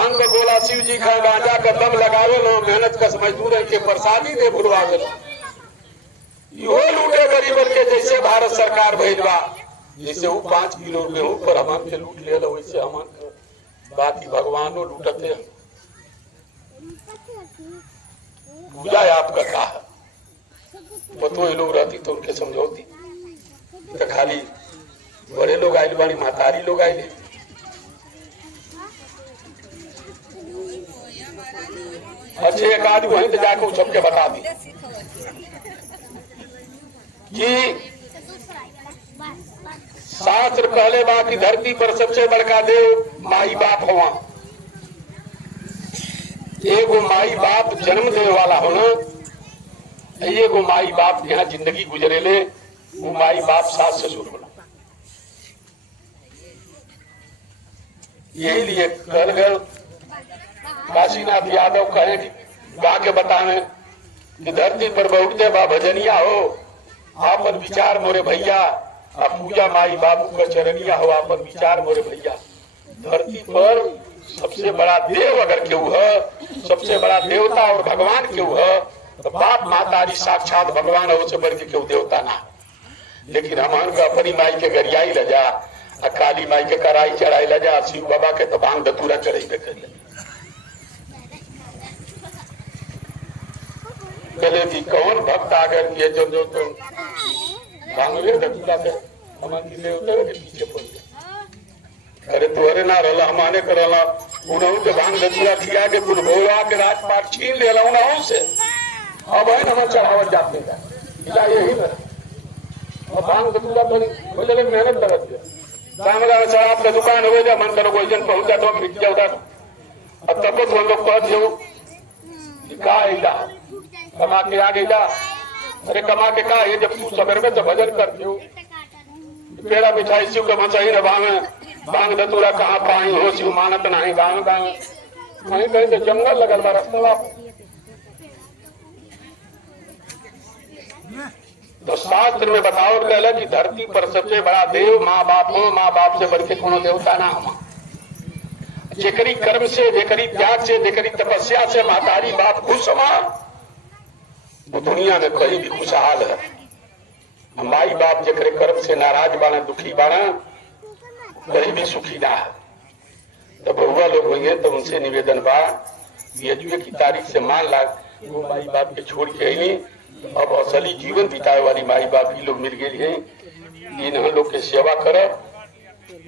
भांग का गोला शिव जी खाए, गांजा का दम लगावे लो, मेहनत कस मजदूर के प्रसादी दे भुलवावे लो। यो लूटे गरीबन के जैसे भारत सरकार भेजवा, जैसे वो 5 किलो गेहूं पर हमन के लूट ले लो, वैसे हमन बाकी भगवानों लूटते। पूजा आपका कहा वो तो ये लोग रहती तो उनके समझौती, तो खाली बड़े लोग आये बानी, महतारी लोग आये। अच्छे एक आदमी वहीं तो जाकर सबके बता दी कि शास्त्र पहले बात की धरती पर सबसे बड़का देव माई बाप हुआ। एगो माई बाप जन्म देने वाला होना, एगो माई बाप यहाँ जिंदगी गुजरेले, वो माई बाप सास ससुर होना। यही लिए कल गए काशीनाथ यादव कहे कि गा के बतावे कि धरती पर बहुते बा भजनिया हो, आपन विचार मोरे भैया, अब पूजा माई बाबू का चरनिया हो, आपन विचार मोरे भैया। धरती पर सबसे बड़ा देव अगर क्यों है, सबसे बड़ा देवता और भगवान क्यों है, तो बाप मातारी साक्षात भगवान हो, से बढ़ के क्यों देवता ना। लेकिन हम अपनी माई के गरियाई ल जा, काली माई के कराई चढ़ाई ल जा, शिव बाबा के तो भांग धतूरा चढ़ाई कर ले कि कौन भक्त आगर किए जो जो तुम भांगवे धतूरा के हमारे देवता के पीछे पड़ गए। अरे तोहरे ना रहला, हमारे कर रहला, उन्होंने के भांग धतूरा खिया के कुल भोला के राजपाट छीन ले ला उन्होंने से। अब है ना चढ़ावत जाते हैं यही ना, अब भांग धतूरा तो लगे मेहनत लगत है। कामला शराब का दुकान हो जा, मन करो कोई जन पहुंच जाता फिर जाता, अब तब तो लोग पहुंच जाओ का कमा के आ गईला। अरे कमा के का ये जब तू सबर में तो भजन करती हो, पेड़ा मिठाई शिव के मचाई न भावे, भांग धतूरा कहाँ पाई हो, शिव मानत नहीं गाँव गाँव कहीं कहीं तो जंगल लगल बा रास्ता। तो शास्त्र में बताओ कहला कि धरती पर सबसे बड़ा देव माँ बाप हो, माँ बाप से बढ़ के कोनो देवता ना हो। जेकरी कर्म से, जेकरी त्याग से, जेकरी तपस्या से महतारी बाप खुश हुआ, वो दुनिया में कहीं भी खुशहाल है। माई बाप जेकरे कर्म से नाराज बाना, दुखी बाना, कहीं भी सुखी ना है। तो बहुआ लोग होंगे तो उनसे निवेदन बा, यजुए की तारीख से मान ला वो माई बाप के छोड़ के ही अब असली जीवन बिताए वाली माई बाप ही लोग मिल गए हैं। इन लोग के सेवा कर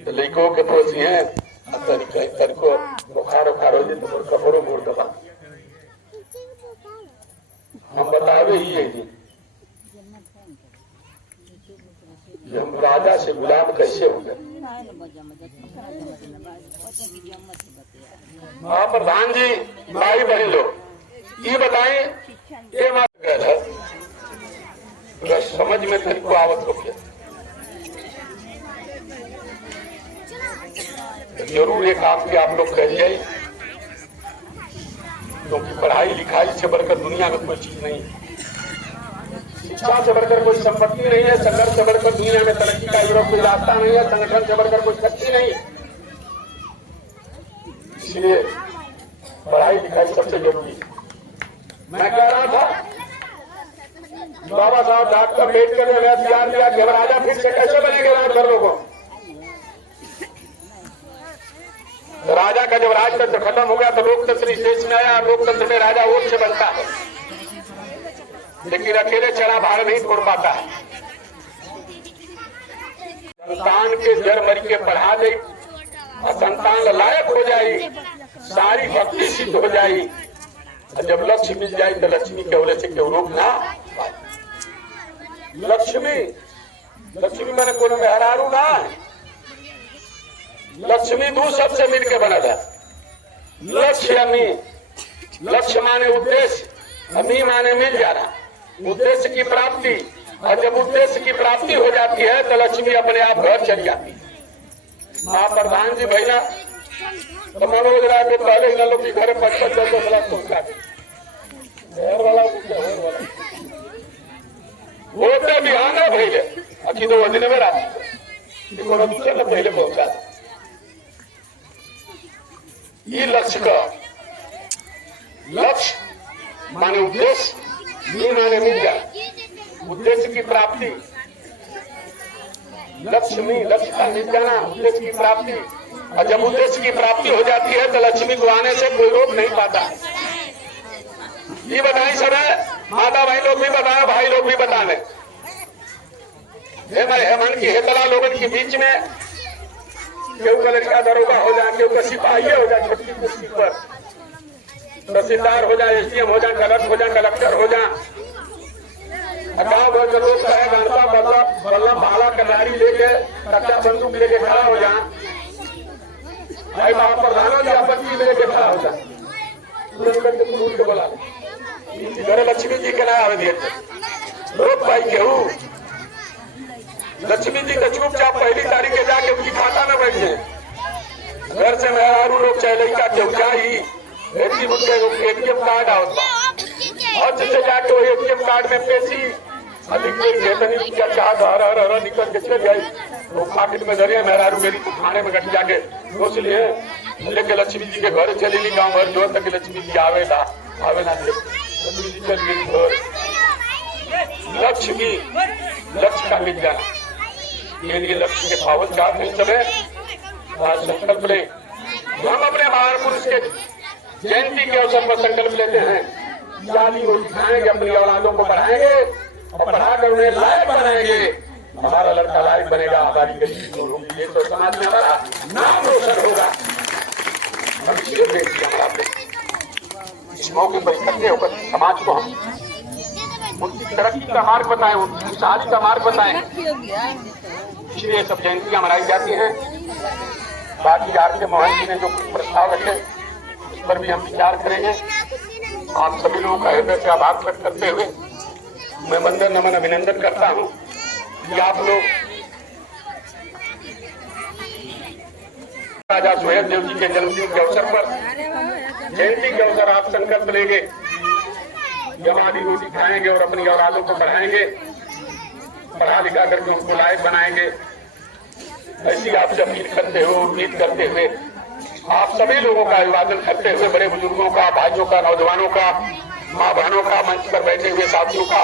तो लड़कों के पोसी है, तरीको बुखार उखार हो जाए तो कपड़ों मोड़ दबा हम बतावे ही है कि हम राजा से गुलाम कैसे हो गए। हाँ प्रधान जी, भाई बहन लोग ये बताएं, ये समझ में तरीको आवत हो गया। जरूर एक आपके आप लोग कह जाए, क्योंकि पढ़ाई लिखाई से बढ़कर दुनिया में कोई चीज नहीं है, शिक्षा से बढ़कर कोई संपत्ति नहीं है, संघर्ष से बढ़कर दुनिया में तरक्की का यूरोप कोई रास्ता नहीं है, संगठन से बढ़कर कोई शक्ति नहीं है। इसलिए पढ़ाई लिखाई सबसे जरूरी है। मैं कह रहा था बाबा साहब डॉक्टर अम्बेडकर ने तैयार किया कि राजा फिर से कैसे बनेंगे राजभर लोगों। राजा का जब राजतंत्र खत्म हो गया तो लोकतंत्र इस देश में आया। लोकतंत्र में राजा वोट से बनता है, लेकिन अकेले चढ़ा भार नहीं छोड़ पाता है। संतान के जड़ मरी के पढ़ा दे और संतान लायक हो जाए, सारी भक्ति सिद्ध हो जाए, और जब लक्ष्य मिल जाए तो लक्ष्मी के ओले से क्यों रोकना। लक्ष्मी लक्ष्मी मैंने कोनो मेहरारू ना, लक्ष्मी दो सबसे मिलकर बना था। लक्ष्य अमी, लक्ष्य माने उद्देश्य, अमी माने मिल जाना, उद्देश्य की प्राप्ति। और जब उद्देश्य की प्राप्ति हो जाती है तो लक्ष्मी अपने आप घर चली जाती है। महाप्रधान जी भैया तो मनोज राय को पहले इन लोग के घर 55 लाख पहुंचा होते बिहान भैले अखी तो दिन में रात दूसरे पहले पहुंचा। ये लक्ष्य का लक्ष्य माने उद्देश्य, ये माने विद्या, उद्देश्य की प्राप्ति। लक्ष्मी लक्ष्य का विद्या ना, उद्देश्य की प्राप्ति। और जब उद्देश्य की प्राप्ति हो जाती है तो लक्ष्मी को आने से कोई रोक नहीं पाता। ये बताएं सब है, माता भाई लोग भी बताए, भाई लोग भी बताने। हेमंत की हेतला लोगन के बीच में केहू का लड़का दरोगा हो जाए, केहू का सिपाही हो जाए, छोटी कुर्सी पर तहसीलदार हो जाए, एसडीएम हो जाए, कलेक्टर हो जाए। गाँव भर के लोग कहे गणपा बल्लभ भाला कनारी लेके कच्चा बंदूक लेके खड़ा हो जाए, भाई बाबा प्रधान जी आपत्ति में लेके खड़ा हो जाए, तुरंत के बोला घरे लक्ष्मी जी के ना आवे दिए रोक पाई केहू। लक्ष्मी जी का चुपचाप पहली तारीख के जाके उनकी खाता न बैठ जाए। घर से मेहरारू लोग चाहे लड़का केहू जाही एटीएम कार्ड और जिससे जाके वो एटीएम कार्ड में पैसी निकल के चले जाए, वो मार्केट में धरे मेहरारू मेरी थाने में गट जाके सोच लिए लेके लक्ष्मी जी के घर चली ली। गाँव भर जो तक लक्ष्मी जी आवेला लक्ष्मी जी चल गई। लक्ष्मी लक्ष्य का विज्ञान के लिए लक्ष्य के पावन का समय संकल्प ले। हम अपने महापुरुष के जयंती के अवसर पर संकल्प लेते हैं, जाली को दिखाएंगे, अपनी औलादों को पढ़ाएंगे और पढ़ाकर उन्हें लायक बनाएंगे। हमारा लड़का लायक बनेगा, हमारी गरीबी दूर होगी, ये तो समाज में हमारा नाम रोशन होगा। इस मौके पर इकट्ठे होकर समाज को हम उनकी तरक्की का मार्ग बताएं, उनकी खुशहाली का मार्ग बताएं। इसलिए सब जयंतियां मनाई जाती हैं। बाकी आर के मोहन जी ने जो कुछ प्रस्ताव रखे उस पर भी हम विचार करेंगे। आप सभी लोगों का हृदय से आभार व्यक्त करते हुए मैं वंदन नमन अभिनंदन करता हूं कि आप लोग राजा सुहेल देव जी के जन्मदिन के अवसर पर जयंती के अवसर आप संकल्प लेंगे, जमानी रोटी खाएंगे और अपनी औलादों को पढ़ाएंगे, पढ़ा लिखा करके उनको लायक बनाएंगे। ऐसी आपसे अपील करते हुए, उम्मीद करते हुए, आप सभी लोगों का अभिवादन करते हुए, बड़े बुजुर्गों का, भाइयों का, नौजवानों का, माँ बहनों का, मंच पर बैठे हुए साथियों का,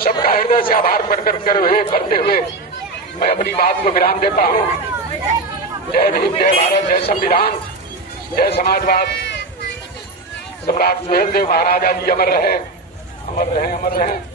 सबका हृदय से आभार प्रकट करते हुए मैं अपनी बात को विराम देता हूँ। जय भीम, जय भारत, जय संविधान, जय समाजवाद। सम्राट सुहेल देव महाराजा जी अमर रहे, अमर रहे, अमर रहे।